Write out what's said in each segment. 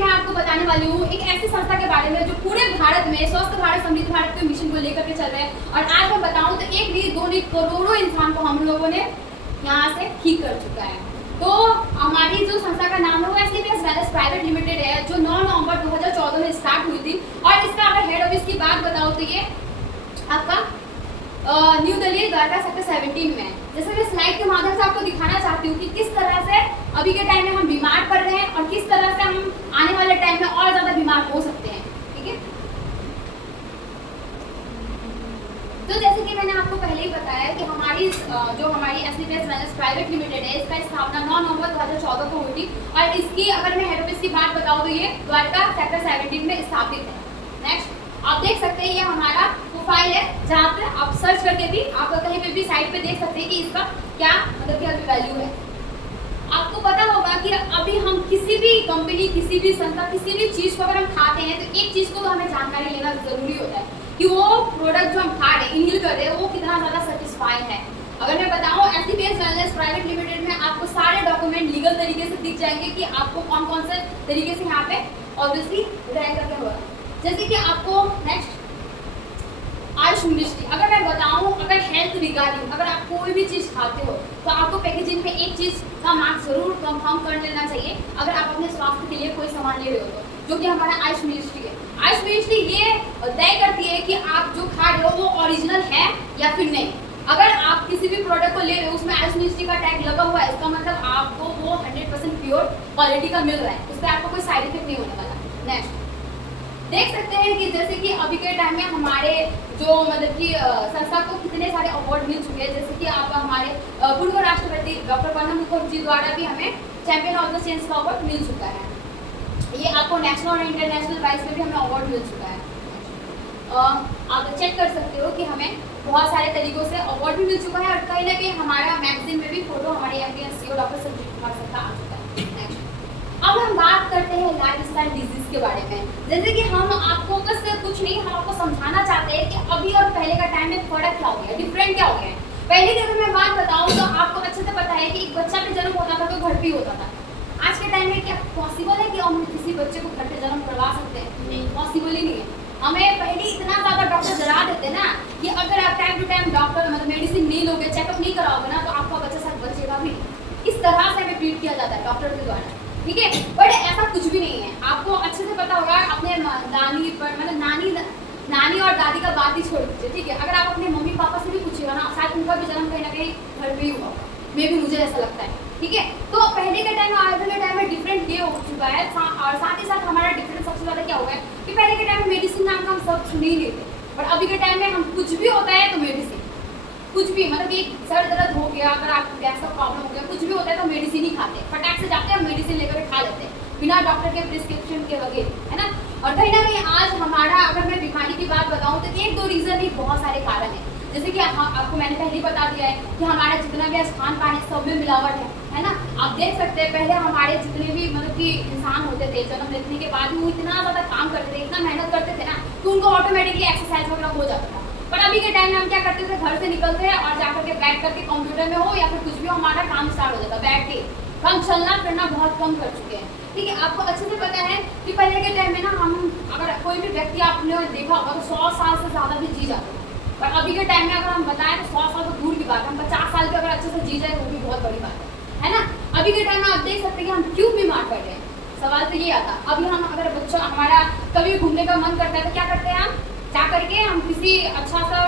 मैं आपको बताने वाली हूँ एक ऐसी संस्था के बारे में जो पूरे भारत में स्वस्थ भारत समृद्ध भारत के मिशन को लेकर के चल रहे हैं। और आज मैं बताऊँ तो एक नहीं दो नहीं करोड़ों इंसान को हम लोगों ने यहाँ से ठीक कर चुका है। तो हमारी जो संस्था का नाम है वो SCPS वेलनेस प्राइवेट लिमिटेड है, जो 9 नवंबर 2014 में स्टार्ट हुई थी। और इसका अगर हेड ऑफिस की बात बताऊँ तो ये आपका न्यू दिल्ली द्वारका सेक्टर 17 में है। जैसे मैं स्लाइड के माध्यम से आपको दिखाना चाहती हूँ कि किस तरह से अभी के टाइम में हम बीमार पड़ रहे हैं और किस तरह से हम आने वाले टाइम में और ज्यादा बीमार हो सकते हैं। ठीक है, तो जैसे कि मैंने आपको पहले ही बताया कि हमारी जो हमारी SCPS वेलनेस प्राइवेट लिमिटेड है, इसका स्थापना 9 नवंबर 2014 को हुई थी। और इसकी अगर मैं हेड ऑफिस की बात बताऊँ तो ये द्वारका सेक्टर 17 में स्थापित है। नेक्स्ट आप देख सकते हैं ये हमारा प्रोफाइल है, जहाँ पे आप सर्च करके भी आप कहीं पे भी साइट पे देख सकते हैं कि इसका क्या मतलब क्या वैल्यू है। आपको पता होगा कि अभी हम किसी भी कंपनी, किसी भी संस्था, किसी भी चीज़ को अगर हम खाते हैं तो एक चीज़ को तो हमें जानकारी लेना जरूरी होता है कि वो प्रोडक्ट जो हम खा रहे हैं, इनहेल कर रहे हैं, वो कितना ज़्यादा सेटिस्फाई है। अगर मैं बताऊँ SCPS वेलनेस प्राइवेट लिमिटेड में आपको सारे डॉक्यूमेंट लीगल तरीके से दिख जाएंगे कि आपको कौन कौन से तरीके से यहाँ पे ऑब्वियसली रैंक करके होगा। जैसे कि आपको नेक्स्ट आयुष मिनिस्ट्री, अगर मैं बताऊं अगर हेल्थ रिगार्डिंग अगर आप कोई भी चीज़ खाते हो तो आपको पैकेजिंग में एक चीज़ का मार्क जरूर कंफर्म कर लेना चाहिए अगर आप अपने स्वास्थ्य के लिए कोई सामान ले रहे हो तो, जो कि हमारा आयुष मिनिस्ट्री है। आयुष मिनिस्ट्री ये तय करती है कि आप जो खा रहे हो वो ओरिजिनल है या फिर नहीं। अगर आप किसी भी प्रोडक्ट को ले रहे हो उसमें आयुष मिनिस्ट्री का टैग लगा हुआ है, इसका मतलब आपको वो 100% प्योर क्वालिटी का मिल रहा है, उस पर आपको कोई साइड इफेक्ट नहीं होने वाला। नेक्स्ट देख सकते हैं कि जैसे कि अभी के टाइम में हमारे जो मतलब कि संस्था को कितने सारे अवार्ड मिल चुके हैं। जैसे कि आप हमारे पूर्व राष्ट्रपति डॉक्टर प्रणब मुखर्जी द्वारा भी हमें चैंपियन ऑफ द साइंस का अवार्ड मिल चुका है। ये आपको नेशनल और इंटरनेशनल वाइज में भी हमें अवार्ड मिल चुका है। आप चेक कर सकते हो कि हमें बहुत सारे तरीकों से अवार्ड भी मिल चुका है और कहीं ना कहीं हमारा मैगजीन में भी फोटो हमारे MD CEO doctor Sanjeev Kumar sir का आ चुका है। अब हम बात करते हैं लाइफस्टाइल डिजीज के बारे में। जैसे कि हम आपको बस कुछ नहीं, हम आपको समझाना चाहते हैं कि अभी और पहले का टाइम में फर्क क्या हो गया, डिफरेंट क्या हो गया है। पहले की अगर मैं बात बताऊं तो आपको अच्छे से पता है कि एक बच्चा भी जन्म होता था तो घर पे ही होता था। आज के टाइम में क्या पॉसिबल है कि हम किसी बच्चे को घर पे जन्म करवा सकते हैं? नहीं, पॉसिबल ही नहीं है। हमें पहले इतना ज़्यादा डॉक्टर डरा देते ना कि अगर आप टाइम टू टाइम डॉक्टर मतलब मेडिसिन नहीं लोगे, चेकअप नहीं कराओगे ना तो आपका बच्चा शायद बचेगा भी। इस तरह से हमें ट्रीट किया जाता है डॉक्टर के द्वारा। ठीक है, बट ऐसा कुछ भी नहीं है। आपको अच्छे से पता होगा, अपने नानी पर मतलब नानी और दादी का बात ही छोड़ दीजिए। ठीक है, अगर आप अपने मम्मी पापा से भी पूछिएगा ना, शायद उनका भी जन्म कहीं ना कहीं घर पे ही हुआ, मे भी मुझे ऐसा लगता है। ठीक है, तो पहले के टाइम में आज के टाइम में डिफरेंट ये हो चुका है। और साथ ही साथ हमारा डिफरेंस सबसे ज़्यादा क्या हुआ है कि पहले के टाइम में मेडिसिन नाम का हम सब सुन ही लेते, बट अभी के टाइम में हम कुछ भी होता है तो मेडिसिन, कुछ भी मतलब एक सर दर्द हो गया, अगर आपको गैस का प्रॉब्लम हो गया, कुछ भी होता है तो मेडिसिन ही खाते हैं, फटाक से जाते हैं मेडिसिन लेकर खा लेते हैं बिना डॉक्टर के प्रिस्क्रिप्शन के वगैरह, है ना। और कहीं ना कहीं आज हमारा अगर मैं बीमारी की बात बताऊं तो एक दो रीज़न नहीं, बहुत सारे कारण हैं। जैसे कि आपको मैंने पहले ही बता दिया है कि हमारा जितना भी आज खान पान है सब में मिलावट है ना। आप देख सकते हैं पहले हमारे जितने भी मतलब कि इंसान होते थे जन्म लेने के बाद वो इतना ज़्यादा काम करते थे, इतना मेहनत करते थे ना, तो उनको ऑटोमेटिकली एक्सरसाइज वगैरह हो जाता था। पर अभी के टाइम में हम क्या करते थे, घर से निकलते हैं और जाकर के बैठ करके कंप्यूटर में हो या फिर कुछ भी हो हमारा काम स्टार्ट हो जाता है बैठ के। हम चलना फिरना बहुत कम कर चुके हैं। ठीक है, आपको अच्छे से पता है कि पहले के टाइम में ना हम अगर कोई भी व्यक्ति आपने देखा होगा तो 100 साल से ज़्यादा भी जी जाते हैं, पर अभी के टाइम में अगर हम बताएं तो 100 साल तो दूर की बात है, हम 50 साल के अगर अच्छे से जी जाए तो भी बहुत बड़ी बात है ना। अभी के टाइम में आप देख सकते हैं कि हम क्यों बीमार पड़ रहे हैं। सवाल तो ये आता, अभी हम अगर बच्चा हमारा कभी घूमने का मन करता है तो क्या करते हैं, हम जा करके हम किसी अच्छा सा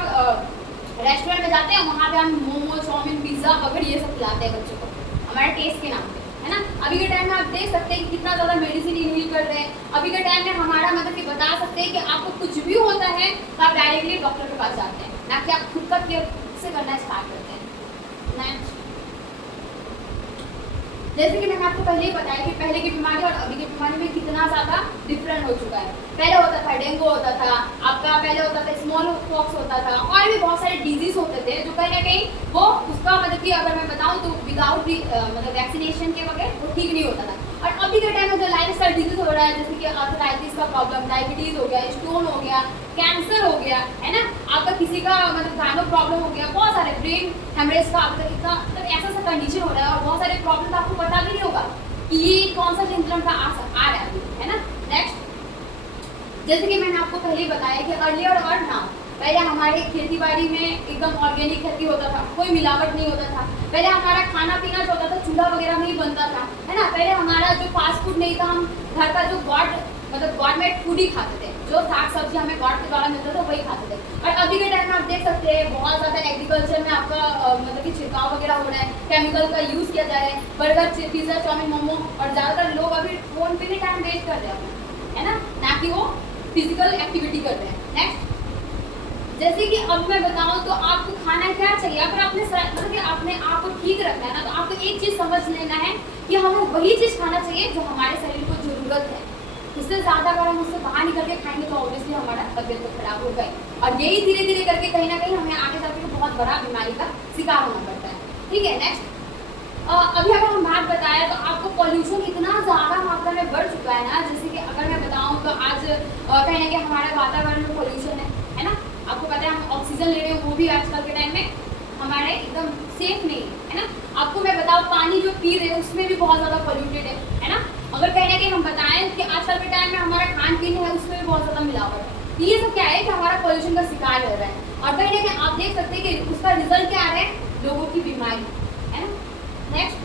रेस्टोरेंट में जाते हैं, वहाँ पे हम मोमो चाउमीन पिज्ज़ा वगैरह ये सब खिलाते हैं बच्चों को हमारे टेस्ट के नाम पे, है ना। अभी के टाइम में आप देख सकते हैं कि कितना ज़्यादा मेडिसिन इनहेल कर रहे हैं। अभी के टाइम में हमारा मतलब कि बता सकते हैं कि आपको कुछ भी होता है तो आप डायरेक्टली डॉक्टर के पास जाते हैं, ना कि आप खुद का केयर से करना स्टार्ट करते हैं। नेक्स्ट जैसे कि मैंने आपको पहले ही बताया कि पहले की बीमारी और अभी की बीमारी में कितना ज़्यादा डिफरेंट हो चुका है। पहले होता था डेंगू होता था आपका, पहले होता था स्मॉल पॉक्स होता था और भी बहुत सारे डिजीज होते थे जो कहीं ना कहीं वो उसका मतलब कि अगर मैं बताऊँ तो विदाउट मतलब वैक्सीनेशन के बगैर वो ठीक नहीं होता था। और अभी के टाइम में जो लाइफ स्टाइल डिजीज हो रहा है जैसे कि आर्थराइटिस का प्रॉब्लम, डायबिटीज़ हो गया, स्टोन हो गया, कैंसर हो गया, है ना, आपका किसी का मतलब गाइनो प्रॉब्लम हो गया, बहुत सारे ब्रेन हेमरेज का आपका कितना मतलब ऐसा सा कंडीशन हो रहा है और बहुत सारे प्रॉब्लम आपको पता भी नहीं होगा कि ये कौन सा सिम्टम का आ रहा है, है ना। जैसे कि मैंने आपको पहले ही बताया कि अर्लियर और नाउ, पहले हमारे खेती बाड़ी में एकदम ऑर्गेनिक खेती होता था, कोई मिलावट नहीं होता था। पहले हमारा खाना पीना जो होता था चूल्हा वगैरह में ही बनता था, है ना। पहले हमारा जो फास्ट फूड नहीं था, हम घर का जो गॉडमेड फूड ही खाते थे, जो साग सब्जी हमें गॉड के द्वारा मिलता था वही खाते थे। और अभी के टाइम में आप देख सकते हैं बहुत ज़्यादा एग्रीकल्चर में आपका मतलब कि छिड़काव वगैरह हो रहा है, केमिकल का यूज़ किया जा रहा है, बर्गर पिज़्ज़ा चाउमीन मोमो, और ज़्यादातर लोग अभी फ़ोन पे ही टाइम वेस्ट कर रहे हैं, है ना कि वो फिजिकल एक्टिविटी कर रहे हैं। नेक्स्ट, जैसे कि अब मैं बताऊं तो आपको खाना क्या चाहिए, अगर आपने मतलब कि अपने आप को ठीक रखना है ना, तो आपको एक चीज़ समझ लेना है कि हमें वही चीज़ खाना चाहिए जो हमारे शरीर को ज़रूरत है। उससे ज़्यादा अगर हम उससे बाहर निकल के खाएंगे तो ऑब्वियसली हमारा तबियत तो खराब होगा ही, और यही धीरे धीरे करके कहीं ना कहीं हमें आगे जाकर बहुत बड़ा बीमारी का शिकार होना पड़ता है। ठीक है, नेक्स्ट, अभी अगर हम बात बताएं तो आपको पॉल्यूशन इतना ज़्यादा मात्रा में बढ़ चुका है ना, जैसे कि अगर मैं बताऊं तो आज कहीं ना कहीं हमारे वातावरण में पॉल्यूशन है ना। आपको पता है हम ऑक्सीजन ले रहे हैं, वो भी आजकल के टाइम में हमारे एकदम सेफ नहीं है ना। आपको मैं बताऊं पानी जो पी रहे हैं उसमें भी बहुत ज़्यादा पॉल्यूटेड है ना। अगर कहीं ना कहीं हम बताएं कि आजकल के टाइम में हमारा खान पीन है उसमें भी बहुत ज़्यादा मिलावट है, तो ये सब क्या है कि हमारा पॉल्यूशन का शिकार हो रहा है, और कहीं ना कहीं आप देख सकते हैं कि उसका रिजल्ट क्या आ रहा है, लोगों की बीमारी, है ना। नेक्स्ट,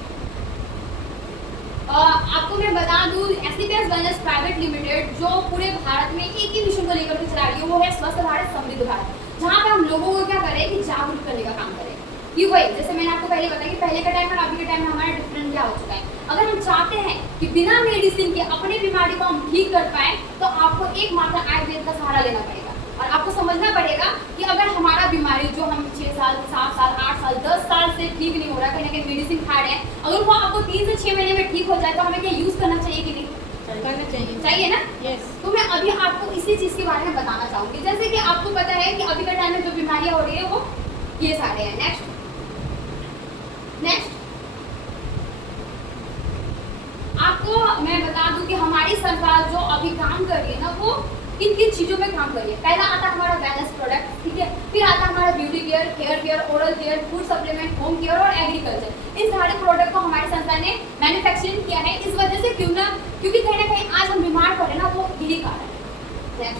आपको मैं बता दूं एससीपीएस वेलनेस प्राइवेट लिमिटेड जो पूरे भारत में एक ही मिशन को लेकर के चला रही है, वो है स्वस्थ भारत समृद्ध भारत, जहाँ पे हम लोगों को क्या करें कि जागरूक करने का काम करें। कि वही जैसे मैंने आपको पहले बताया कि पहले के टाइम में अभी के टाइम में हमारा डिफरेंट क्या हो चुका है। अगर हम चाहते हैं कि बिना मेडिसिन के अपनी बीमारी को हम ठीक कर पाए तो आपको एकमात्र आयुर्वेद का सहारा लेना पड़ेगा, और आपको समझना पड़ेगा कि अगर हमारा बीमारी जो हम 6 साल 7 साल 8 साल 10 साल से ठीक नहीं हो रहा, कहीं ना कहीं मेडिसिन खा रहे हैं, अगर वो आपको 3 से 6 महीने में ठीक हो जाए तो हमें क्या यूज़ करना चाहिए कि नहीं? चाहिए ना। Yes. तो मैं अभी आपको इसी चीज़ के बारे में बताना चाहूँगी। जैसे कि आपको पता है कि अभी के टाइम में जो बीमारियाँ हो रही है वो ये सारे हैं। नेक्स्ट, आपको मैं बता दूं कि हमारी सरकार जो अभी काम कर रही है ना, वो किन किन चीज़ों में काम कर रही है। पहला आता हमारा वेलनेस प्रोडक्ट, ठीक है, फिर आता हमारा beauty care, hair care, oral care, food supplement, home care और एग्रीकल्चर। इन सारे प्रोडक्ट को हमारी संस्था ने मैन्युफैक्चरिंग किया है। इस वजह से क्योंकि कहीं ना कहीं आज हम बीमार पड़े ना, वो यही कारण है।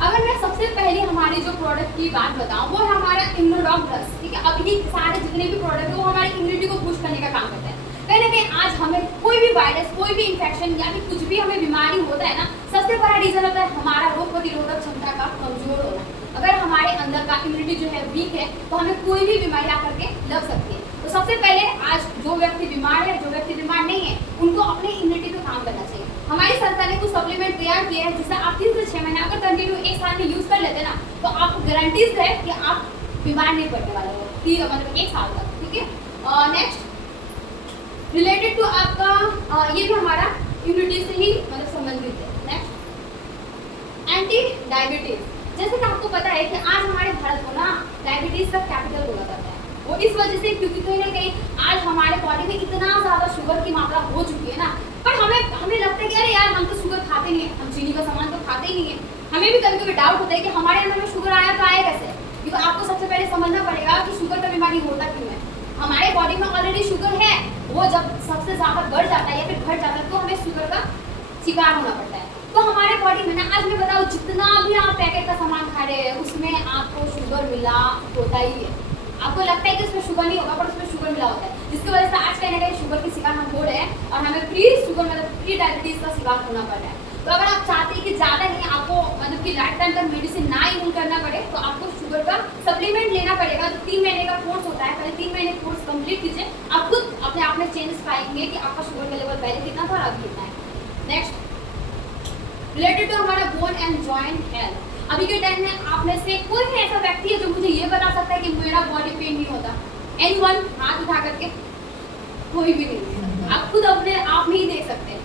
अगर मैं सबसे पहले हमारी जो प्रोडक्ट की बात बताऊं वो है हमारा इम्यूनोडॉग प्लस, ठीक है। अभी सारे जितने भी प्रोडक्ट है वो हमारी इम्यूनिटी को बूस्ट करने का काम करता है। कहीं ना कहीं आज हमें कोई भी वायरस, कोई भी इंफेक्शन या फिर कुछ भी हमें बीमारी होता है ना, सबसे बड़ा रीजन होता है हमारा रोग प्रतिरोधक क्षमता का कमजोर होना। अगर हमारे अंदर का इम्यूनिटी जो है वीक है तो हमें कोई भी बीमारी आकर के लग सकती है। तो सबसे पहले आज जो व्यक्ति बीमार है, जो व्यक्ति बीमार नहीं है, उनको अपने इम्यूनिटी पे काम करना चाहिए। हमारी संस्था ने कुछ सप्लीमेंट तैयार किए हैं जिससे आप 3 से 6 महीने अगर कंटिन्यू एक साल में यूज कर लेते ना, तो आपको गारंटीज है कि आप बीमार नहीं पड़ने वाले हो, मतलब 1 साल तक, ठीक है। नेक्स्ट, रिलेटेड टू आपका ये भी हमारा इम्यूनिटी से ही मतलब संबंधित है। Next, anti diabetes. जैसे कि आपको पता है कि आज हमारे भारत को ना डायबिटीज का कैपिटल बोला जाता है। वो इस वजह से क्योंकि कहीं ना कहीं आज हमारे बॉडी में इतना ज़्यादा शुगर की मात्रा हो चुकी है ना, पर हमें लगता है कि अरे यार हम तो शुगर खाते नहीं है, हम चीनी का सामान तो खाते ही नहीं है। हमें भी कभी कभी डाउट होता है कि हमारे अंदर में शुगर आया तो आया कैसे। क्योंकि आपको सबसे पहले समझना पड़ेगा कि शुगर का बीमारी होता क्यों है। हमारे बॉडी में ऑलरेडी शुगर है, वो जब सबसे ज़्यादा बढ़ जाता है या फिर घट जाता है तो हमें शुगर का शिकार होना पड़ता है। तो हमारे बॉडी में ना आज मैं बताऊँ जितना भी आप पैकेट का सामान खा रहे हैं उसमें आपको शुगर मिला होता ही है। आपको लगता है कि उसमें शुगर नहीं होगा, पर उसमें शुगर मिला होता है, जिसकी वजह से आज कहीं ना कहीं शुगर के शिकार हम हो रहे हैं और हमें प्री शुगर मतलब प्री डायबिटीज का शिकार होना पड़ रहा है। तो अगर आप चाहते हैं कि ज़्यादा नहीं आपको मतलब कि लाइफ टाइम तक मेडिसिन ना यूज करना पड़े तो आपको शुगर का सप्लीमेंट लेना पड़ेगा। जो 3 महीने का कोर्स होता है, पहले 3 महीने कोर्स कंप्लीट कीजिए, आप खुद अपने आप में चेंजेस पाएंगे कि आपका शुगर का लेवल पहले कितना था और अब कितना है। नेक्स्ट, रिलेटेड टू हमारा बोन एंड जॉइंट हेल्थ। अभी के टाइम में आप में से कोई ऐसा व्यक्ति है जो मुझे ये बता सकता है कि मेरा बॉडी पेन नहीं होता? एनीवन? हाथ उठा करके कोई भी नहीं। आप खुद अपने आप में ही देख सकते हैं।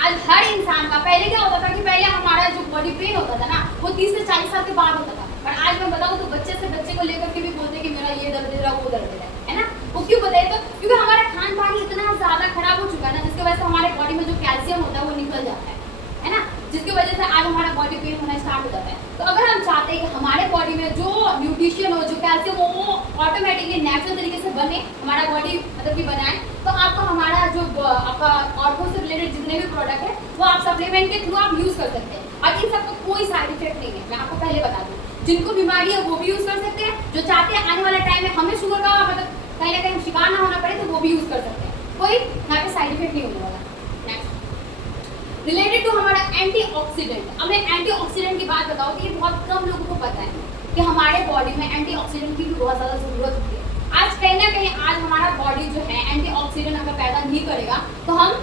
आज हर इंसान का पहले क्या होता था कि पहले हमारा जो बॉडी पेन होता था ना वो 30 से 40 साल के बाद होता था, पर आज मैं बताऊँ तो बच्चे से बच्चे को लेकर के भी बोलते हैं कि मेरा ये दर्द दे रहा वो दर्द दे रहा है ना। वो क्यों बताइए? तो क्योंकि हमारा खान पान इतना ज़्यादा खराब हो चुका है ना, जिसकी वजह से हमारे बॉडी में जो कैल्शियम होता है वो निकल जाता है ना, जिसकी वजह से आज हमारा बॉडी पेन होना स्टार्ट हो जाता है। तो अगर हम चाहते हैं कि हमारे बॉडी में जो न्यूट्रिशन हो, जो कैल्शियम हो, वो ऑटोमेटिकली नेचुरल तरीके से बने, हमारा बॉडी मतलब कि बनाए, तो आपको हमारा जो आपका ऑर्थो से रिलेटेड जितने भी प्रोडक्ट है वो आप सप्लीमेंट के थ्रू आप यूज़ कर सकते हैं। और इन सबका कोई साइड इफेक्ट नहीं है, मैं आपको पहले बता दूं। जिनको बीमारी है वो भी यूज कर सकते हैं, जो चाहते हैं आने वाले टाइम में हमें शुगर का मतलब कहीं ना कहीं शिकार ना होना पड़े तो वो भी यूज कर सकते हैं, कोई यहाँ पे साइड इफेक्ट नहीं होने वाला। नेक्स्ट रिलेटेड टू हमारा एंटीऑक्सीडेंट। अब मैं एंटीऑक्सीडेंट की बात बताऊं कि ये बहुत कम लोगों को पता है कि हमारे बॉडी में एंटीऑक्सीडेंट की भी बहुत ज़्यादा ज़रूरत होती है। आज कहीं ना कहीं आज हमारा बॉडी जो है एंटीऑक्सीडेंट अगर पैदा नहीं करेगा तो हम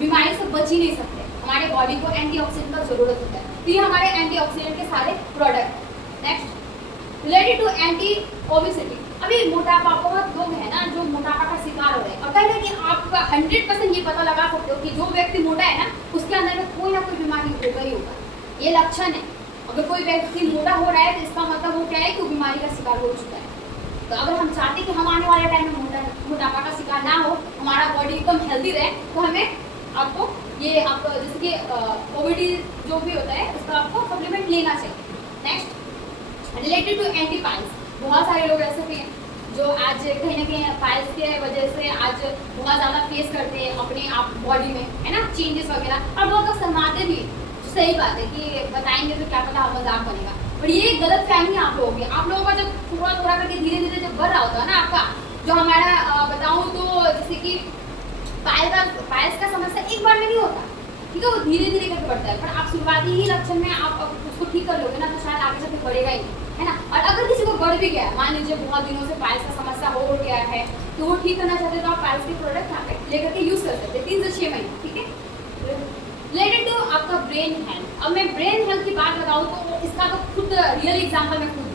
बीमारी से बच ही नहीं सकते, हमारे बॉडी को एंटीऑक्सीडेंट का जरूरत होता है। तो ये हमारे एंटीऑक्सीडेंट के सारे प्रोडक्ट हैं। Next related to anti obesity. अभी मोटापा, बहुत लोग हैं ना जो मोटापा का शिकार हो रहे हैं, और कहीं ना कहीं आप 100% ये पता लगा सकते हो कि जो व्यक्ति मोटा है ना उसके अंदर में कोई ना कोई बीमारी होगा ही होगा, ये लक्षण है। अगर कोई व्यक्ति मोटा हो रहा है तो इसका मतलब वो क्या है कि वो बीमारी का शिकार हो चुका है। तो अगर हम चाहते हैं कि हम आने वाले टाइम में मोटापा का शिकार ना हो, हमारा बॉडी एकदम हेल्दी रहे, तो हमें आपको ये आपको जैसे कि ओबेसिटी जो भी होता है उसका आपको सप्लीमेंट लेना चाहिए। Next related to anti piles. बहुत सारे लोग ऐसे भी हैं जो आज कहीं ना कहीं पाइल्स के वजह से आज बहुत ज़्यादा फेस करते हैं अपने आप बॉडी में, है ना, चेंजेस वगैरह, और बहुत लोग शर्माते भी। सही बात है कि बताएंगे तो क्या पता मजाक बनेगा, और ये गलत फहमी आप लोगों की, आप लोगों का जब थोड़ा थोड़ा करके धीरे धीरे जब बढ़ रहा होता है ना आपका, जो हमारा बताऊं तो जैसे कि पाइल्स का समस्या एक बार में नहीं होता, ठीक है, वो धीरे धीरे करके बढ़ता है। पर आप शुरुआती ही लक्षण में आप उसको ठीक कर लोगे ना तो शायद आगे चलके बढ़ेगा ही नहीं, है ना। और अगर किसी को बढ़ भी गया है, मान लीजिए बहुत दिनों से पाइल्स का समस्या हो गया है, तो वो ठीक करना चाहते हैं तो आप पाइल्स के प्रोडक्ट यहाँ पे लेकर के यूज कर सकते हैं 3 से 6 महीने, ठीक है। रिलेटेड टू आपका ब्रेन हेल्थ। अब मैं ब्रेन हेल्थ की बात बताऊँ तो इसका तो खुद रियल एग्जाम्पल मैं खुद,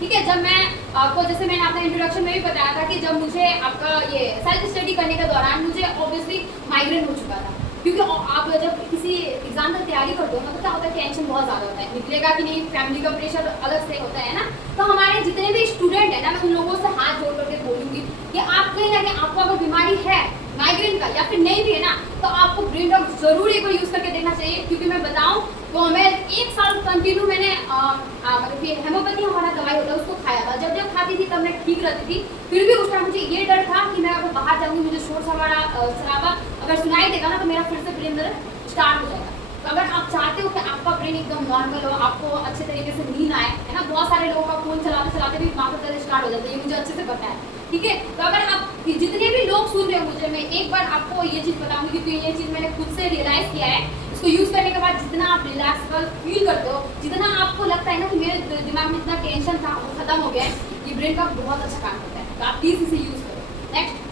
ठीक है। जब मैं आपको जैसे मैंने अपने इंट्रोडक्शन में भी बताया था कि जब मुझे आपका ये सेल्फ स्टडी करने के दौरान मुझे ऑब्वियसली माइग्रेन हो चुका था, क्योंकि आप जब किसी एग्जाम की तैयारी करते हो ना तो क्या होता है, टेंशन बहुत ज़्यादा होता है, निकलेगा कि नहीं, फैमिली का प्रेशर अलग से होता है ना। तो हमारे जितने भी स्टूडेंट है ना, मैं उन लोगों से हाथ जोड़ करके बोलूँगी कि आप कहीं ना कहीं आपको अगर बीमारी है माइग्रेन का या फिर नहीं भी है ना, तो आपको ब्रेन डॉग जरूर एक बार यूज़ करके देखना चाहिए। क्योंकि मैं बताऊँ तो हमें 1 साल कंटिन्यू मैंने मतलब कि हेमोपैथी हमारा दवाई होता है उसको खाया था, जब जब खाती थी तब मैं ठीक रहती थी। फिर भी उस टाइम मुझे ये डर था कि मैं अगर बाहर जाऊँगी, मुझे शोर शराबा अगर सुनाई देगा ना तो मेरा फिर से ब्रेन दर्द स्टार्ट हो जाएगा। तो अगर आप चाहते हो कि आपका ब्रेन एकदम नॉर्मल हो, आपको अच्छे तरीके से नींद आए, है ना, बहुत सारे लोगों का फोन चलाते चलाते भी माथा दर्द स्टार्ट हो जाता है, ये मुझे अच्छे से पता है, ठीक है। तो अगर आप जितने भी लोग सुन रहे हो मुझे, मैं एक बार आपको ये चीज़ बताऊंगी क्योंकि ये चीज़ मैंने खुद से रियलाइज़ किया है। इसको यूज़ करने के बाद जितना आप रिलैक्स फील करते हो, जितना आपको लगता है ना कि मेरे दिमाग में इतना टेंशन था वो खत्म हो गया है, ये ब्रेन का बहुत अच्छा काम करता है। तो आप प्लीज़ इसे यूज़ करो। नेक्स्ट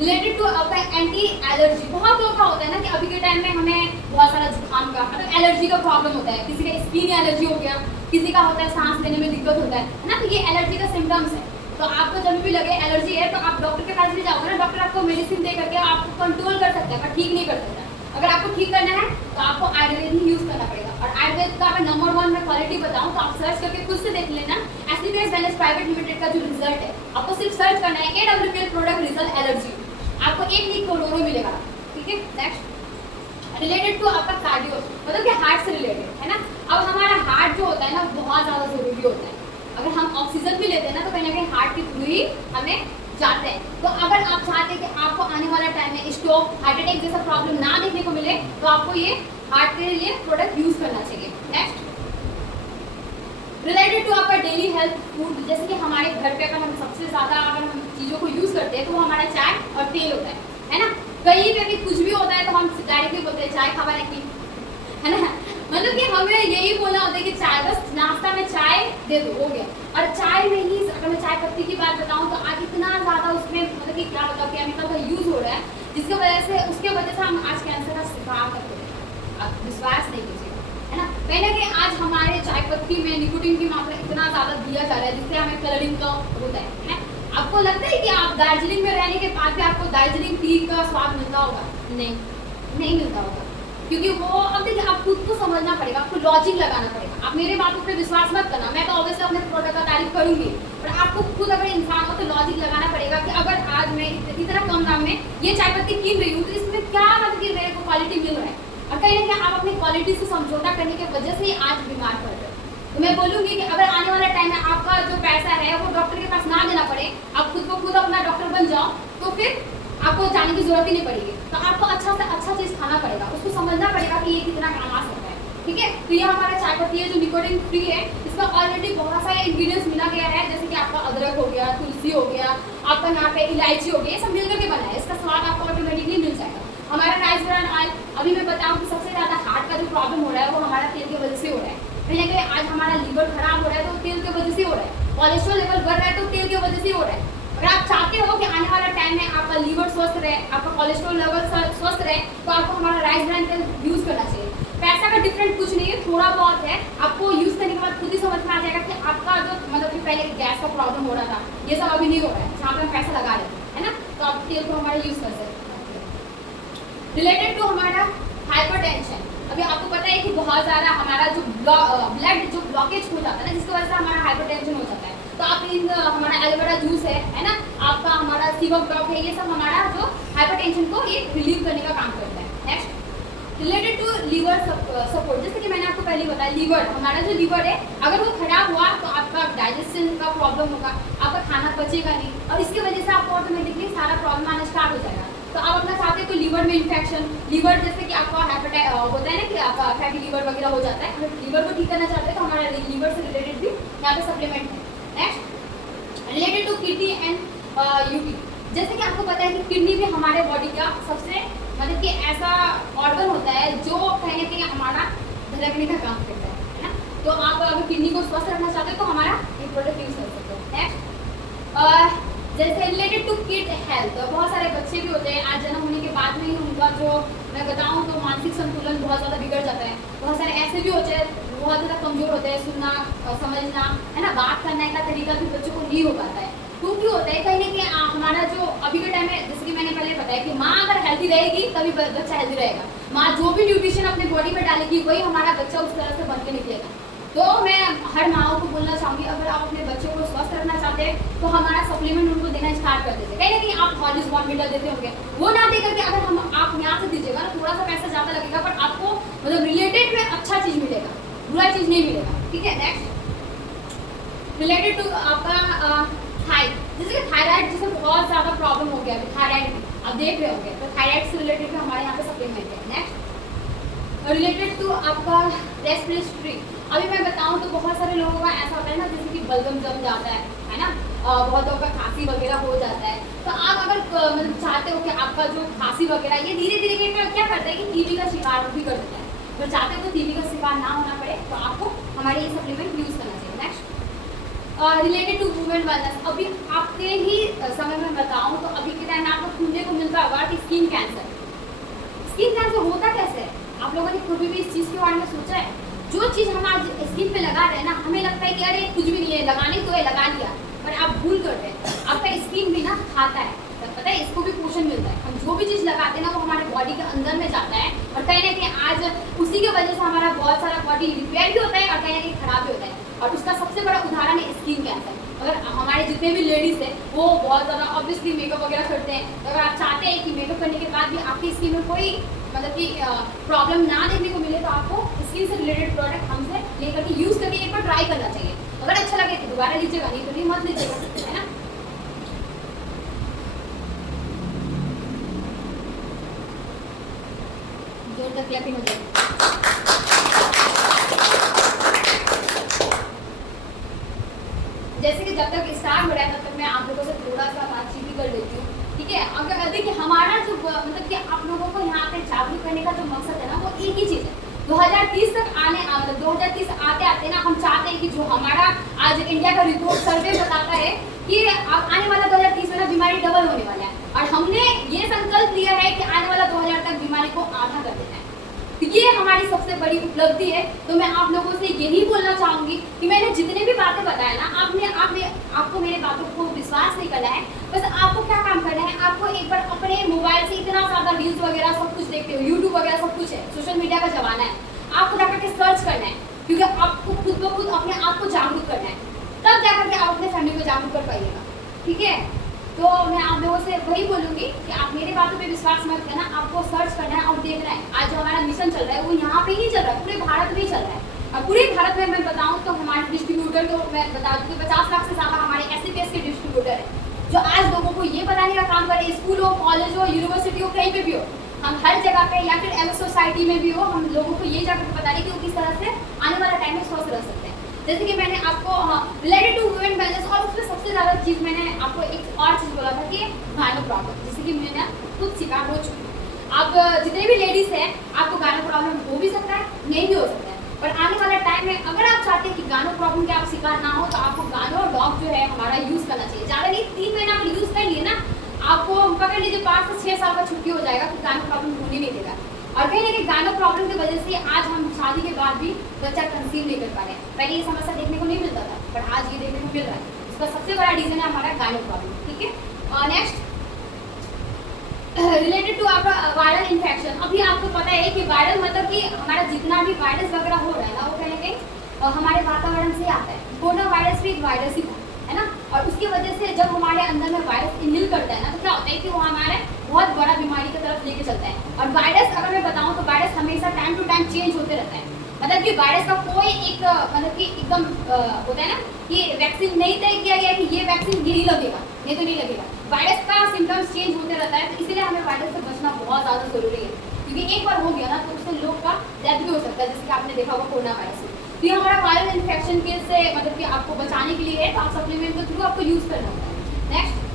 रिलेटेड टू आपका एंटी एलर्जी। बहुत लोगों का होता है ना कि अभी के टाइम में हमें बहुत सारा जुकाम का मतलब एलर्जी का प्रॉब्लम होता है, किसी का स्किन एलर्जी हो गया, किसी का होता है सांस लेने में दिक्कत होता है ना। तो ये एलर्जी का सिम्टम्स है। तो आपको जब भी लगे एलर्जी है तो आप डॉक्टर के पास भी जाओगे ना, डॉक्टर आपको मेडिसिन दे करके आपको कंट्रोल कर सकता है पर ठीक नहीं कर सकता। अगर आपको ठीक करना है तो आपको आयुर्वेद ही यूज़ करना पड़ेगा। और आयुर्वेद का अगर नंबर 1 में क्वालिटी बताऊँ तो आप सर्च करके खुद से देख लेना, एससीपीएस वेलनेस प्राइवेट लिमिटेड का जो रिजल्ट है, आपको सिर्फ सर्च करना है AWPL प्रोडक्ट रिजल्ट एलर्जी, आपको 1 लीक करोड़ों मिलेगा, ठीक है। नेक्स्ट रिलेटेड टू आपका कार्डियो, मतलब कि हार्ट से रिलेटेड है ना। अब हमारा हार्ट जो होता है ना बहुत ज़्यादा ज़रूरी होता है। अगर हम ऑक्सीजन भी लेते हैं ना तो कहीं ना कहीं हार्ट के थ्रू ही हमें जाते हैं। तो अगर आप चाहते हैं कि आपको आने वाला टाइम में स्ट्रोक, हार्ट अटैक जैसा प्रॉब्लम ना देखने को मिले तो आपको ये हार्ट के लिए प्रोडक्ट यूज़ करना चाहिए। नेक्स्ट रिलेटेड टू आपका डेली हेल्थ फूड, जैसे कि हमारे घर पे अगर हम सबसे ज़्यादा अगर हम चीज़ों को यूज़ करते हैं तो वो हमारा चाय और तेल होता है ना। कहीं पे भी कुछ भी होता है तो हम डायरेक्टली बोलते हैं चाय खावा रखी, है ना। मतलब कि हमें यही बोलना होता है कि चाय, बस नाश्ता में चाय दे दो, हो गया। और चाय में ही अगर मैं चाय पत्ती की बात बताऊँ तो आज इतना ज़्यादा उसमें मतलब कि क्या बताऊँ केमिकल का यूज़ हो रहा है, जिसकी वजह से उसके वजह से हम आज कैंसर का शिकार करते हैं। आप विश्वास नहीं कीजिएगा, है ना। पहले कि आज हमारे चाय पत्ती में निकोटीन की मात्रा इतना ज़्यादा दिया जा रहा है जिससे हमें कलरिंग का होता है। आपको लगता है कि आप दार्जिलिंग में रहने के बाद भी आपको दार्जिलिंग टी का स्वाद मिलता होगा? नहीं मिलता होगा, क्योंकि वो अब देखिए आप खुद को समझना पड़ेगा, आपको लॉजिक लगाना पड़ेगा। आप मेरे बातों पे विश्वास मत करना, मैं तो ऑब्वियसली अपने प्रोडक्ट का तारीफ करूंगी, पर आपको खुद अगर इंसान हो तो लॉजिक लगाना पड़ेगा कि अगर आज मैं इतना कम दाम में ये चाय पत्ती कीन रही हूँ तो इसमें क्या मतलब कि मेरे को क्वालिटी मिल रहा है। और कहीं ना कहीं आप अपनी क्वालिटी से समझौता करने की वजह से ही आज बीमार पड़ रहे हो। तो मैं बोलूँगी कि अगर आने वाला टाइम में आपका जो पैसा है वो डॉक्टर के पास ना देना पड़े, आप खुद को खुद अपना डॉक्टर बन जाओ, तो फिर आपको जाने की जरूरत ही नहीं पड़ेगी। तो आपको अच्छा से अच्छा चीज़ खाना पड़ेगा, उसको समझना पड़ेगा कि ये कितना काम आ सकता है, ठीक है। तो ये हमारा चाय पत्ती है जो निकोटिन फ्री है, इसमें ऑलरेडी बहुत सारे इंग्रेडिएंट्स मिला गया है, जैसे कि आपका अदरक हो गया, तुलसी हो गया, आपका यहाँ पे इलायची हो गया, ये सब मिल करके बना है। इसका स्वाद आपको ऑटोमेटिकली मिल जाएगा। हमारा राइस ब्रान ऑयल, अभी मैं बताऊँ कि सबसे ज़्यादा हार्ट का जो प्रॉब्लम हो रहा है वो हमारा तेल की वजह से हो रहा है। कहीं ना कहीं आज हमारा लीवर खराब हो रहा है तो तेल की वजह से हो रहा है, कोलेस्ट्रॉल लेवल बढ़ रहा है तो तेल की वजह से हो रहा है। अगर आप चाहते हो कि आने वाला टाइम में आपका लीवर स्वस्थ रहे, आपका कोलेस्ट्रॉल लेवल स्वस्थ रहे, तो आपको हमारा राइस ब्रान तेल यूज़ करना चाहिए। पैसा का डिफरेंट कुछ नहीं है, थोड़ा बहुत है, आपको यूज़ करने के बाद खुद ही समझ में आ जाएगा कि आपका जो मतलब कि पहले गैस का प्रॉब्लम हो रहा था, ये सब अभी नहीं हो रहा है, जहाँ पे हम पैसा लगा रहे हैं, है ना। तो आप तेल को हमारा यूज़ कर सकते हैं। रिलेटेड टू हमारा हाइपरटेंशन, अभी आपको पता है कि बहुत ज़्यादा हमारा जो ब्लड जो ब्लॉकेज हो जाता है ना, जिसकी वजह से हमारा हाइपरटेंशन हो जाता है। तो आप इन हमारा एलोवेरा जूस है ना, आपका हमारा सीवम ब्लॉक है, ये सब हमारा जो हाइपरटेंशन को ये रिलीव करने का काम करता है। Next related to liver support, जैसे कि मैंने आपको पहले बताया, लीवर हमारा जो लीवर है अगर वो खराब हुआ तो आपका डाइजेशन का प्रॉब्लम होगा, आपका खाना पचेगा नहीं, और इसकी वजह से आपको ऑटोमेटिकली सारा प्रॉब्लम आना स्टार्ट हो जाएगा। तो आप अपना चाहते हैं तो लीवर में इन्फेक्शन, लीवर जैसे कि आपका होता है ना कि आपका फैटी लीवर वगैरह हो जाता है, अगर लीवर को ठीक करना चाहते हैं तो हमारा लीवर से रिलेटेड भी यहाँ पे सप्लीमेंट है। Next related to kidney and UT, जैसे कि आपको पता है कि किडनी भी हमारे बॉडी का सबसे मतलब कि ऐसा ऑर्गन होता है जो कहीं ना कहीं हमारा धड़कने का काम करता है ना। तो आप अगर किडनी को स्वस्थ रखना चाहते हो तो हमारा ये प्रोडक्ट यूज कर सकते हो। नेक्स्ट जैसे रिलेटेड टू किड हेल्थ, बहुत सारे बच्चे भी होते हैं आज जन्म होने के बाद में ही उनका जो मैं बताऊं तो मानसिक संतुलन बहुत ज़्यादा बिगड़ जाता है। बहुत सारे ऐसे भी होते हैं बहुत ज़्यादा कमज़ोर होते हैं, सुनना समझना है ना, बात करने का तरीका भी बच्चों को नहीं हो पाता है। तो क्यों होता है, कहीं ना कहीं हमारा जो अभी के टाइम में, जैसे कि मैंने पहले बताया कि माँ अगर हेल्दी रहेगी तभी बच्चा हेल्दी रहेगा। माँ जो भी न्यूट्रिशन अपने बॉडी में डालेगी वही हमारा बच्चा उस तरह से बन के निकलेगा। तो मैं हर माओ को बोलना चाहूँगी, अगर आप अपने बच्चों को स्वस्थ रखना चाहते हैं तो हमारा सप्लीमेंट उनको देना स्टार्ट कर देते हैं। कहीं ना कहीं आप हॉर्लिक्स बॉर्नविटा देते होंगे, वो ना देकर के अगर हम आप यहाँ से दीजिएगा ना, थोड़ा सा पैसा ज़्यादा लगेगा पर आपको मतलब रिलेटेड में अच्छा चीज़ मिलेगा, बुरा चीज़ नहीं मिलेगा, ठीक है। नेक्स्ट रिलेटेड टू आपका थाइड, जैसे कि थायराइड जिसे बहुत ज़्यादा प्रॉब्लम हो गया है, थायराइड आप देख रहे होंगे, तो थायराइड से रिलेटेड भी हमारे यहाँ पे सप्लीमेंट है। नेक्स्ट रिलेटेड टू आपका रेस्पिरेटरी, अभी मैं बताऊं तो बहुत सारे लोगों का ऐसा होता है ना, जैसे कि बलगम जम जाता है ना, बहुत लोगों का खांसी वगैरह हो जाता है। तो आप अगर मतलब चाहते हो कि आपका जो खांसी वगैरह ये धीरे धीरे क्या करता है कि टीबी का शिकार भी कर देता है, अगर चाहते हो तो टीबी का शिकार ना होना पड़े तो आपको हमारे ये सप्लीमेंट यूज़ करना चाहिए। Next related to women wellness, अभी आपके ही समय में बताऊँ तो अभी के टाइम में आपको सुनने को मिलता होगा कि स्किन कैंसर। स्किन कैंसर होता कैसे है, आप लोगों ने कभी भी इस चीज़ के बारे में सोचा है? जो चीज़ हम आज स्किन पे लगा रहे हैं ना, हमें लगता है कि अरे कुछ भी नहीं है, लगाने तो है, लगा लिया, पर आप भूल करते हैं आपका स्किन भी ना खाता है, पता है इसको भी पोषण मिलता है। हम जो भी चीज़ लगाते हैं ना वो हमारे बॉडी के अंदर में जाता है, और कहीं ना कहीं आज उसी की वजह से हमारा बहुत सारा बॉडी रिपेयर भी होता है और कहीं ना कहीं खराब भी होता है। और उसका सबसे बड़ा उदाहरण है स्किन कैंसर। अगर हमारे जितने भी लेडीज़ हैं वो बहुत ज़्यादा ऑब्वियसली मेकअप वगैरह करते हैं, तो अगर आप चाहते हैं कि मेकअप करने के बाद भी आपकी स्किन में कोई मतलब कि प्रॉब्लम ना देखने को मिले, तो आपको स्किन से रिलेटेड प्रोडक्ट हमसे लेकर के यूज़ करके एक बार ट्राई करना चाहिए। अगर अच्छा लगे तो दोबारा लीजिएगा, नहीं तो नहीं मत लीजिएगा, है ना। जोर तक क्लैपिंग हो जाएगी। जैसे कि जब तक स्टार्ट हो रहा है तब तक मैं आप लोगों से थोड़ा सा बातचीत भी कर लेती हूँ, ठीक है। अगर देखिए हमारा जो मतलब कि आप लोगों को यहाँ पे जागरूक करने का जो मकसद है ना वो एक ही चीज़ है। 2030 तक मतलब 2030 आते आते ना हम चाहते हैं कि जो हमारा आज इंडिया का रिपोर्ट सर्वे बताता है कि आने वाला 2030 में ना बीमारी डबल होने वाला है, और हमने ये संकल्प लिया है कि आने वाला 2000 तक बीमारी को आधा कर देना है। तो ये हमारी सबसे बड़ी उपलब्धि है। तो मैं आप लोगों से यही बोलना चाहूँगी कि मैंने जितने भी बातें बताया ना, आपको मेरे बातों को विश्वास नहीं करना है। बस आपको क्या काम करना है, आपको एक बार अपने मोबाइल से इतना ज़्यादा रील्स वगैरह सब कुछ देखते हो, यूट्यूब वगैरह सब कुछ है, सोशल मीडिया का जमाना है, आपको जाकर के सर्च करना है, क्योंकि आपको खुद ब खुद अपने आप को जागरूक करना है, तब जाकर के आप अपने फैमिली को जागरूक कर पाइएगा, ठीक है। तो मैं आप लोगों से वही बोलूँगी कि आप मेरे बातों पे विश्वास मत करना, आपको सर्च करना है और देखना है। आज जो हमारा मिशन चल रहा है वो यहाँ पे नहीं चल रहा है, पूरे भारत में ही चल रहा है। और पूरे भारत में मैं बताऊँ तो हमारे डिस्ट्रीब्यूटर तो मैं बता दूँ कि 50 लाख से ज़्यादा हमारे SCPS के डिस्ट्रीब्यूटर हैं, जो आज लोगों को ये बताने का काम करे, स्कूल हो, कॉलेज हो, यूनिवर्सिटी हो, कहीं पे भी हो, हम हर जगह पे या फिर एमएस सोसाइटी में भी हो, हम लोगों को ये जाकर बता रहे कि वो किस तरह से आने वाला टाइम में स्वस्थ रह सकते हैं। जैसे कि मैंने आपको रिलेटेड टू वुमेन वेलनेस, और उसमें सबसे ज़्यादा चीज़ मैंने आपको एक और चीज़ बोला था कि गायनो प्रॉब्लम, जैसे कि मैंने खुद शिकार हो चुकी हूँ। आप जितने भी लेडीज़ हैं, आपको गायनो प्रॉब्लम हो भी सकता है, नहीं भी हो सकता है, पर आने वाला टाइम में अगर आप चाहते हैं कि गायनो प्रॉब्लम के आप शिकार ना हो, तो आपको गायनो डॉग जो है हमारा यूज़ करना चाहिए। ज़्यादा नहीं, 3 महीना आप यूज़ कर लिए ना, आपको पकड़ लीजिए 5 से 6 साल का छुट्टी हो जाएगा, तो गायनो प्रॉब्लम होने नहीं देगा। और कहीं ना कहीं गायनो प्रॉब्लम की वजह से आज हम शादी के बाद भी बच्चा कंसीव नहीं कर पा रहे हैं। पहले ये समस्या देखने को नहीं मिलता था, पर आज ये देखने को मिल रहा है। इसका सबसे बड़ा रीज़न है हमारा गायनो प्रॉब्लम। ठीक है, और नेक्स्ट रिलेटेड टू आपका वायरल इन्फेक्शन। अभी आपको पता है कि वायरल मतलब कि हमारा जितना भी वायरस वगैरह हो रहा है ना, वो कहीं ना कहीं हमारे वातावरण से आता है। कोरोना वायरस भी एक वायरस ही था, है ना, और उसकी वजह से जब हमारे अंदर में वायरस इनहेल करता है ना, तो क्या होता है कि वो हमारे बहुत बड़ा बीमारी की तरफ लेके चलता है। और वायरस अगर मैं बताऊँ तो वायरस हमेशा टाइम टू टाइम चेंज होते रहता है। मतलब कि वायरस का कोई एक मतलब कि एकदम होता है ना कि वैक्सीन नहीं तय किया गया कि ये वैक्सीन यही लगेगा, ये तो नहीं लगेगा। वायरस का सिम्टम्स चेंज होते रहता है, तो इसलिए हमें वायरस से बचना बहुत ज़्यादा ज़रूरी है, क्योंकि एक बार हो गया ना तो उससे लोग का डेथ भी हो सकता है, जैसे कि आपने देखा होगा कोरोना वायरस में। तो ये हमारा वायरल इन्फेक्शन के से मतलब कि आपको बचाने के लिए है, तो आप सप्लीमेंट के थ्रू आपको यूज़ करना होता है। Next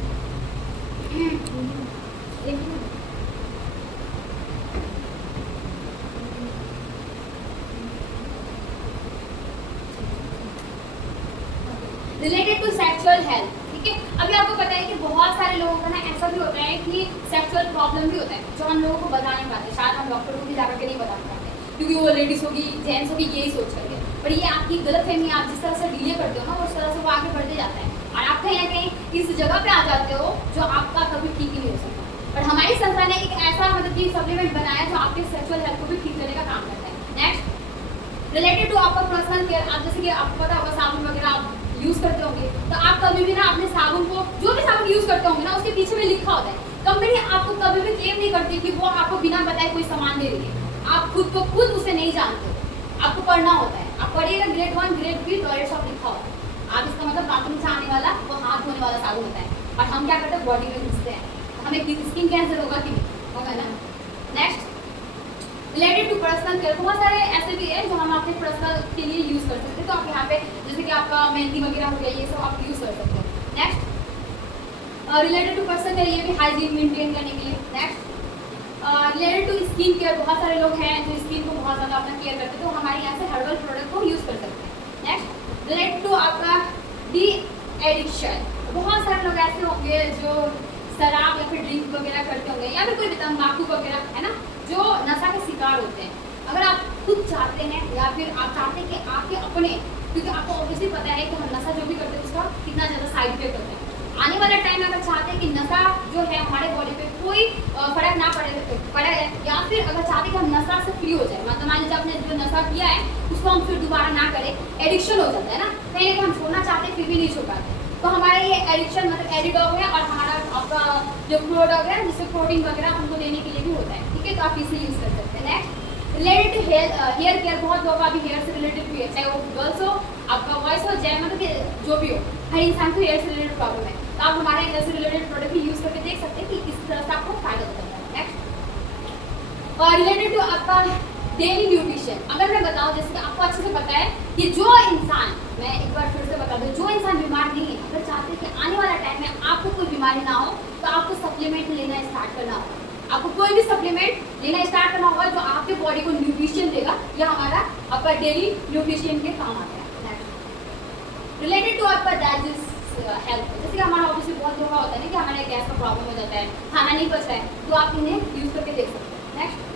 related to sexual health. ठीक है, अभी आपको पता है कि बहुत सारे लोगों का ना ऐसा भी होता है कि सेक्सुअल प्रॉब्लम भी होता है, जो हम लोगों को बता नहीं पाते। शायद हम डॉक्टर को भी जाकर के नहीं बता पाते, क्योंकि वो लेडीज़ होगी, जेंट्स होगी, यही सोच करके। पर ये आपकी गलतफहमी, आप जिस तरह से डीले करते हो ना, उस तरह से वो आगे बढ़ते जाता है, और आप कहीं ना कहीं इस जगह पे आ जाते हो जो आपका कभी ठीक ही नहीं हो सकता। पर हमारी संस्था ने एक ऐसा मतलब कि सप्लीमेंट बनाया जो आपके सेक्सुअल हेल्थ को भी ठीक करने का काम करता है। नेक्स्ट रिलेटेड टू आपका पर्सनल केयर। आप जैसे कि आपको पता होगा साबुन वगैरह आप यूज़ करते होंगे, तो आप कभी भी ना अपने साबुन को, जो भी साबुन यूज़ करते होंगे ना, उसके पीछे में लिखा होता है। कंपनी आपको कभी भी क्लेम नहीं करती कि वो आपको बिना बताए कोई सामान दे रही है। आप खुद को खुद उसे नहीं जानते, आपको पढ़ना होता है। आप पढ़िएगा ग्रेड 1 ग्रेड 3 टॉयलेट शॉप लिखा होता है। आप इसका मतलब बाथरूम से आने वाला वो हाथ धोने वाला साबुन होता है, और हम क्या करते हैं बॉडी में घुसते हैं, हमें स्किन कैंसर होगा कि नहीं होगा ना। Next related to personal care. बहुत सारे ऐसे भी है जो हम अपने पर्सनल के लिए यूज़ कर सकते हैं, तो आप यहाँ पे जैसे कि आपका मेहंदी वगैरह हो गया, ये सब आप यूज़ कर सकते हो। Next related to personal care, ये भी हाइजीन मेंटेन करने के लिए। Next related to skin care. बहुत सारे लोग हैं जो स्किन को बहुत ज़्यादा अपना केयर करते हैं, तो हमारे यहाँ से हर्बल प्रोडक्ट को यूज़ कर सकते हैं। नेक्स्ट रिलेटेड टू आपका डी एडिक्शन। बहुत सारे लोग ऐसे होंगे जो शराब या फिर ड्रिंक वगैरह करते होंगे, या फिर कोई भी तम्बाकू वगैरह, है ना, जो नशा के शिकार होते हैं। अगर आप खुद चाहते हैं या फिर आप चाहते हैं कि आपके अपने, क्योंकि आपको ऑब्वियसली पता है कि हम नशा जो भी करते हैं उसका कितना ज़्यादा साइड इफेक्ट होता है। आने वाला टाइम में अगर चाहते हैं कि नशा जो है हमारे बॉडी पे कोई फर्क ना पड़े, या फिर अगर चाहते हैं कि हम नशा से फ्री हो जाए, मतलब मान लीजिए आपने जो नशा किया है उसको हम फिर दोबारा ना करें, एडिक्शन हो जाता है ना, कहीं ना कहीं हम छोड़ना चाहते हैं फिर भी नहीं छोड़ पाते, तो हमारे ये एडिक्शन मतलब एडिडॉग है, और हमारा आपका जो प्रोडक्ट है जिससे प्रोटीन वगैरह हमको लेने के लिए भी होता है। ठीक है, तो आप इसे यूज़ कर सकते हैं। Next related to hair care. बहुत लोग अभी हेयर से रिलेटेड भी है, चाहे वो गर्ल्स हो, आपका वॉइस हो, चाहे मतलब कि जो भी हो, हर इंसान को हेयर से रिलेटेड प्रॉब्लम है, तो आप हमारे हेयर से रिलेटेड प्रोडक्ट भी यूज़ करके देख सकते हैं कि किस तरह से आपको फायदा होता है। नेक्स्ट और रिलेटेड टू आपका डेली न्यूट्रिशन। अगर मैं बताऊँ, जैसे कि आपको अच्छे से पता है कि जो इंसान, मैं एक बार फिर से बता दूँ, जो इंसान बीमार नहीं है, अगर चाहते हैं कि आने वाला टाइम में आपको कोई बीमारी ना हो, तो आपको सप्लीमेंट लेना स्टार्ट करना होगा। आपको कोई भी सप्लीमेंट लेना स्टार्ट करना होगा जो आपके बॉडी को न्यूट्रिशन देगा, या हमारा आपका डेली न्यूट्रिशन के काम आता है। रिलेटेड टू आपका डाइजेस्ट हेल्थ, जैसे कि हमारा ऑब्वियसली बहुत लोगों का होता है ना कि हमारे गैस का प्रॉब्लम हो जाता है, खाना नहीं पचता है, तो आप इन्हें यूज़ करके देख सकते हैं। नेक्स्ट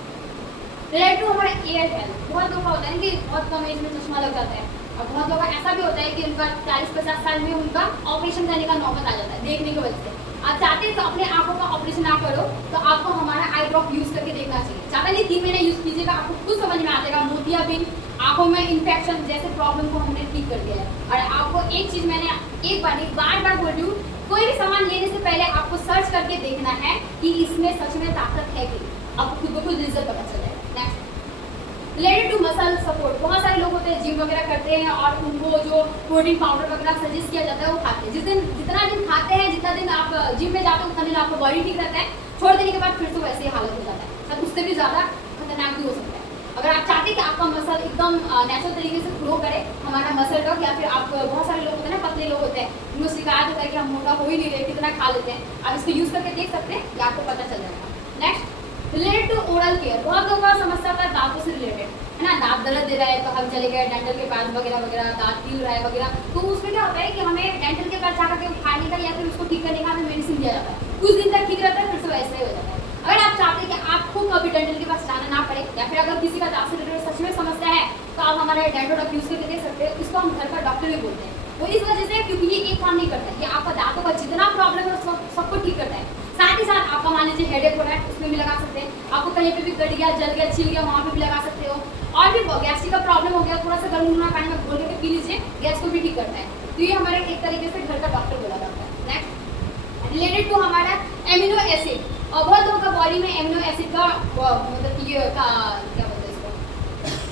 रिलेटेड टू हमारे एयर हेल्थ। बहुत लोगों का होता है ना कि बहुत कम एज में चश्मा लग जाता है, और बहुत लोगों का ऐसा भी होता है कि उनका 40-50 साल में उनका ऑपरेशन करने का नौबत आ जाता है देखने की वजह से। आप चाहते हैं तो अपने आंखों का ऑपरेशन ना करो, तो आपको हमारा आई ड्रॉप यूज़ करके देखना चाहिए। ज़्यादा नहीं, 3 महीने यूज़ कीजिएगा, आपको खुद समझ में आ जाएगा। मोतियाबिंद, आंखों में इन्फेक्शन जैसे प्रॉब्लम को हमने ठीक कर दिया है। और आपको एक चीज़ मैंने एक बार नहीं बार बोल रही हूँ, कोई भी सामान लेने से पहले आपको सर्च करके देखना है कि इसमें सच में ताकत है कि आपको खुद ब खुद रिजल्ट पता चल जाएगा। Next related to muscle support, बहुत सारे लोग होते हैं जिम वगैरह करते हैं और उनको जो प्रोटीन पाउडर वगैरह सजेस्ट किया जाता है वो खाते हैं। जितना दिन खाते हैं, जितना दिन आप जिम में जाते हैं उतना दिन आपका बॉडी ठीक रहता है, छोड़ देने के बाद फिर से वैसे ही हालत हो जाता है, और उससे भी ज़्यादा खतरनाक भी हो सकता है। अगर आप चाहते हैं कि आपका मसल एकदम नेचुरल तरीके से ग्रो करे, हमारा मसल का, या फिर आप बहुत सारे लोग होते हैं ना, पतले लोग होते हैं, उनको शिकायत होता है कि हम मोटा हो ही नहीं रहे, कितना खा लेते हैं, आप इसको यूज़ करके देख सकते हैं, या आपको पता चल जाएगा। Next, related to oral care, बहुत लोगों का समस्या होता है दांतों से रिलेटेड, है ना, दांत दर्द दे रहा है तो हम चले गए डेंटल के पास वगैरह वगैरह, दांत पील रहा है वगैरह, तो उसमें क्या होता है कि हमें डेंटल के पास जाकर के खाने का या फिर उसको ठीक करने का हमें मेडिसिन दिया जाता है, कुछ दिन तक ठीक रहता है, फिर से वैसे ही हो जाता है। अगर आप चाहते हैं कि आपको कभी डेंटल के पास जाना ना पड़े, या फिर अगर किसी का दांत से रिलेटेड सच में समस्या है, तो आप हमारा डेंटोडॉक यूज़ करके देख सकते हैं। इसको हम घर का डॉक्टर भी बोलते हैं, वो इस वजह से क्योंकि ये एक काम नहीं करता है, ये आपका दांतों का जितना प्रॉब्लम है सबको ठीक करता है। साथ ही साथ आपका मान लीजिए हेडेक हो रहा है, उसमें भी लगा सकते हैं, आपको कहीं पे भी कट गया, जल गया, छिल गया, वहाँ पे भी लगा सकते हो, और भी गैस्ट्रिक का प्रॉब्लम हो गया, थोड़ा सा गर्म पानी में घोल करके पी लीजिए, गैस को भी ठीक करता है। तो ये हमारे एक तरीके से घर का डॉक्टर बोला जाता है। नेक्स्ट, रिलेटेड टू हमारा एमिनो एसिड, और बहुत लोगों का बॉडी में एमिनो एसिड का मतलब ये का क्या बोलते हैं इसको,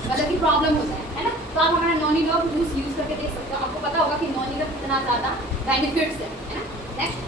मतलब कि प्रॉब्लम होता है ना, तो आप हमारा नॉनी लॉग जूस यूज़ करके देख सकते हो, आपको पता होगा कि नॉनी का कितना ज़्यादा बेनिफिट्स है ना। नेक्स्ट,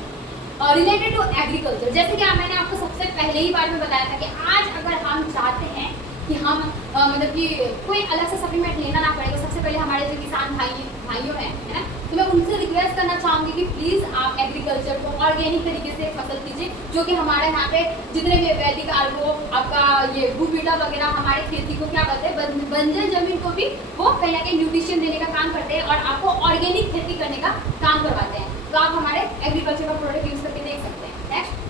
रिलेटेड टू एग्रीकल्चर, जैसे कि मैंने आपको सबसे पहले ही बार में बताया था कि आज अगर हम चाहते हैं कि हम मतलब कि कोई अलग से सप्लीमेंट लेना ना पड़े, तो सबसे पहले हमारे जो किसान भाइयों हैं, है ना, तो मैं उनसे रिक्वेस्ट करना चाहूँगी कि प्लीज़ आप एग्रीकल्चर को ऑर्गेनिक तरीके से फसल कीजिए, जो कि हमारे यहाँ पे जितने भी वैदिक आर्गो, आपका ये बुबीटा वगैरह हमारे खेती को क्या करते हैं, बंजर जमीन को भी वो कहीं ना कहीं न्यूट्रिशन देने का काम करते हैं और आपको ऑर्गेनिक खेती करने का काम करवाते हैं। तो आप हमारे एग्रीकल्चर का प्रोडक्ट यूज़ करके देख सकते हैं। Next,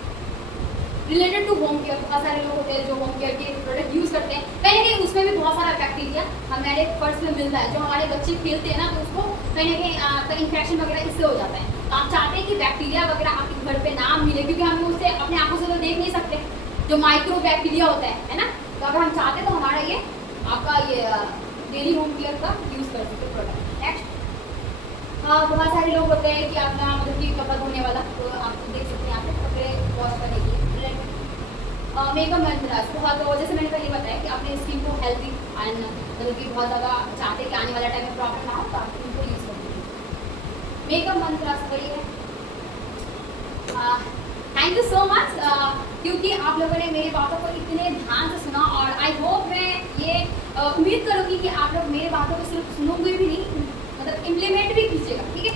related to home care, बहुत सारे लोग होते हैं जो होम केयर के प्रोडक्ट यूज़ करते हैं, कहीं ना कहीं उसमें भी बहुत सारा बैक्टीरिया हमारे फर्श में मिलता है, जो हमारे बच्चे खेलते हैं ना, तो उसको कहीं ना कहीं इन्फेक्शन वगैरह इससे हो जाता है। तो आप चाहते हैं कि बैक्टीरिया वगैरह आपके घर पे ना मिले, क्योंकि हम उसे अपने आंखों से तो देख नहीं सकते, जो माइक्रो बैक्टीरिया होता है ना, तो अगर हम चाहते हैं तो हमारा ये आपका ये डेली होम केयर का यूज़ कर सकते प्रोडक्ट। नेक्स्ट, बहुत सारे लोग होते हैं कि अपना मतलब कि कपड़ा धोने वाला, तो आप देख सकते हैं यहाँ पे कपड़े वॉश करने के लिए मेकअप मंत्रास, बहुत जैसे मैंने पहले बताया कि अपने स्किन को हेल्दी एंड मतलब कि बहुत ज़्यादा चाहते हैं कि आने वाला टाइम में प्रॉब्लम ना हो, तो आप इनको यूज़ कर लीजिए। मेकअप मंत्रास वही है। थैंक यू सो मच, क्योंकि आप लोगों ने मेरी बातों को इतने ध्यान से सुना, और आई होप मैं ये उम्मीद करूँगी कि आप लोग मेरी बातों को सिर्फ सुनोगे भी नहीं, मतलब इम्प्लीमेंट भी कीजिएगा, ठीक है।